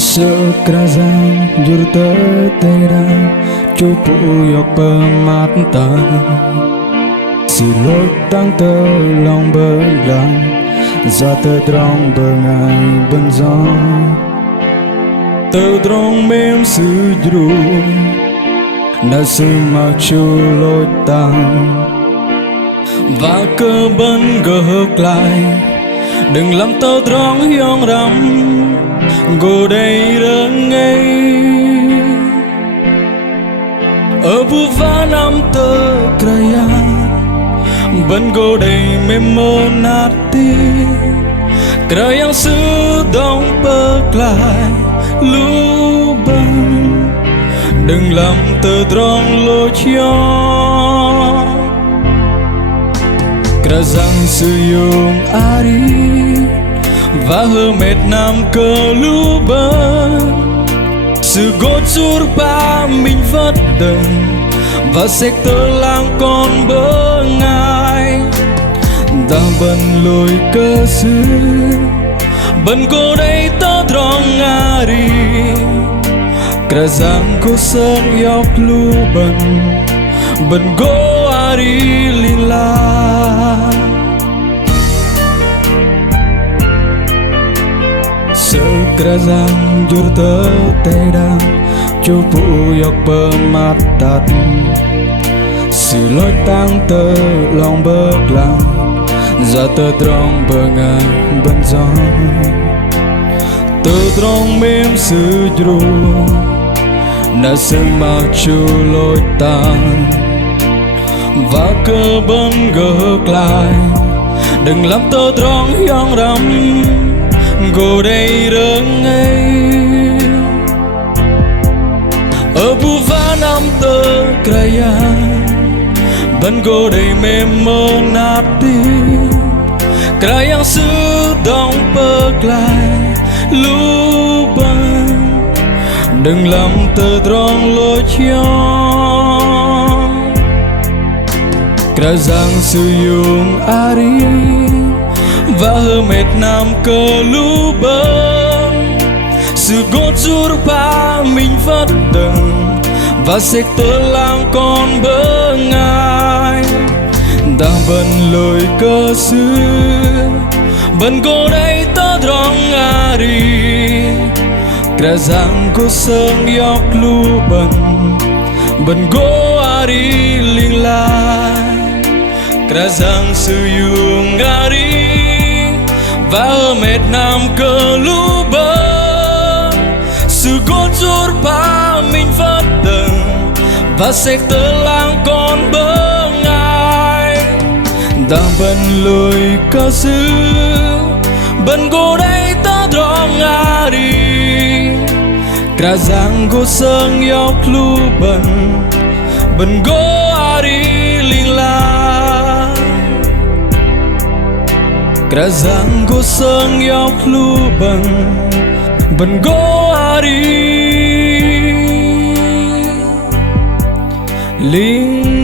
Sekarang jurta tera cupu yok pemata Silot tang terlong berlang Zata drong bengai benzong Terdrong mem sujru Đã semak chulot tang Và cơ bấn gợt lại Đừng làm tao drong hiong rắm Gô đầy rớn ngay Ở bù vá năm tơ kraya Bấn gô đầy mềm mơ nát ti Krayang sư đông bớt lại Lũ băng Đừng làm tơ drong lô chó Krayang sư dùng ari Và hơ mệt nam cơ lũ băng Sự gốt rút ba mình vất đần Và sạch tơ lang con bơ ngai Ta bần lôi cơ sư Bần cô đây tớ drong ngà đi Cả giang cô sơn yóc lũ bần Bần cô à đi linh la Sekarang jurta tera cupu yok pematat Siloi tang terlong berlang Zata drong bengai benzong Terdrong mem sujru Đã semak chuloi tang Và cơ bấn gợt lại Đừng làm tơ drong hiong rắm Gô đầy rớn ngay Ở bù vá năm tơ kraya Bấn gô đầy mềm mơ nát ti Krayang sư đông bớt lại Lũ băng Đừng làm tơ drong lô chó Krayang sư dùng ari Và hơ mệt nam cơ lũ băng Sự gốt rút ba mình vất đần Và sạch tơ lang con bơ ngai Ta bần lôi cơ sư Bần cô đây tớ drong ngà đi Cả giang cô sơn yóc lũ bần Bần cô à đi linh lai Cả giang sư dùng ngà đi Và mệt nam cơ lũ băng Sự gốt rút ba mình vất đần Và sạch tơ lang con bơ ngai Đang bần lôi cơ sư Bần cô đây tớ drong ngà đi Cả giang cô sơn yóc lũ bần Bần cô à đi linh la Cả giang cô sơn yóc lũ bần Bần cô à đi linh